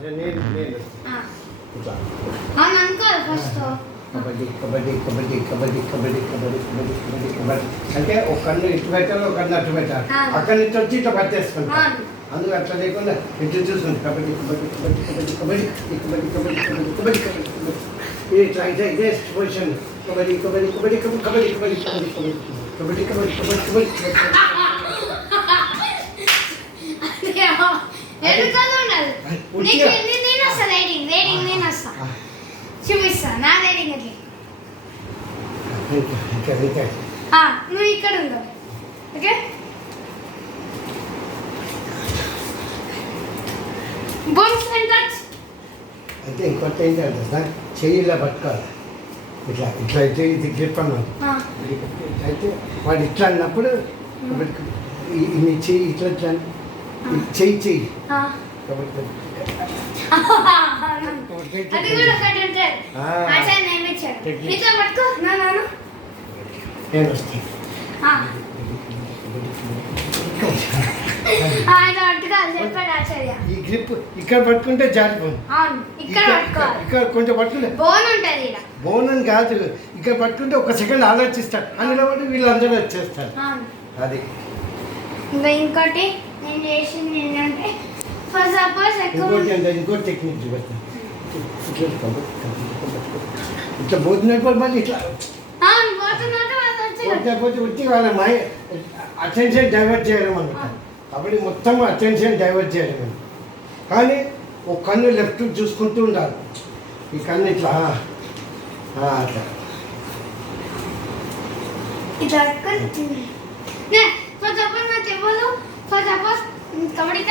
కబడ్డీ కబడ్డీ కబడ్డీ కబడ్డీ కబడ్డీ కబడ్డీ కబడ్డీ కబడ్డీ కబడ్డీ అంటే ఒక కన్ను ఇటు పెట్టాలి ఒక కన్ను అటు పెట్టాలి అక్కడి నుంచి వచ్చి ఇట్లా పట్టేసుకుంటాం అందుకు అట్లా లేకుండా ఇటు చూసుకుంటాం కబడ్డీ కబడ్డీ కబడ్డీ కబడ్డీ కబడ్డీ కబడ్డీ కబడ్డీ కబడ్డీ కబడ్డీ కబడ్డీ ఇట్లా ఇదే పొజిషన్ కబడ్డీ కబడ్డీ కబడ్డీ కబడ్డీ కబడ్డీ కబడ్డీ కబడ్డీ కబడ్డీ కబడ్డీ కబడ్డీ చూపిస్తా నా రేటింగ్ అది నువ్వు ఇక్కడ ఉందో ఓకే బోన్స్ అండ్ టచ్ అయితే ఇంకొంత ఏంటంటే సార్ చెయ్యిలా పట్టుకోవాలి ఇట్లా ఇట్లా అయితే ఇది గ్రిప్ అన్నాడు అయితే వాడు ఇట్లా అన్నప్పుడు నీ చెయ్యి ఇట్లా ఇట్లా చెయ్యి చెయ్యి కాబట్టి అది కూడా ఒకటి ఉంటుంది ఆచార్య నేర్పించాడు ఇట్లా పట్టుకో నాను నేను వస్తాను ఈ గ్రిప్ ఇక్కడ పట్టుకుంటే జారిపోను ఇక్కడ కొంచెం పట్టుకుంటే బోన్ అని కాదు ఇక్కడ పట్టుకుంటే ఒక సెకండ్ ఆలోచిస్తాడు అందులో వీళ్ళందరూ వచ్చేస్తారు అది ఇంకోటి నేను చేసింది ఏంటంటే ఫస్ట్ సపోజ్ ఇంకోటి టెక్నిక్ చూపెడతాను ఇట్లా పోతున్నప్పుడు మళ్ళీ ఇట్లా పోతే వచ్చి వాళ్ళ అటెన్షన్ డైవర్ట్ చేయడం అన్నమాట కాబట్టి మొత్తం అటెన్షన్ డైవర్ట్ చేయడం అని కానీ ఒక కన్ను లెఫ్ట్ చూసుకుంటూ ఉండాలి ఈ కన్ను ఇట్లా అట్లా సపోజ్ నాకు ఎవరు సపోజ్ కబడ్డీ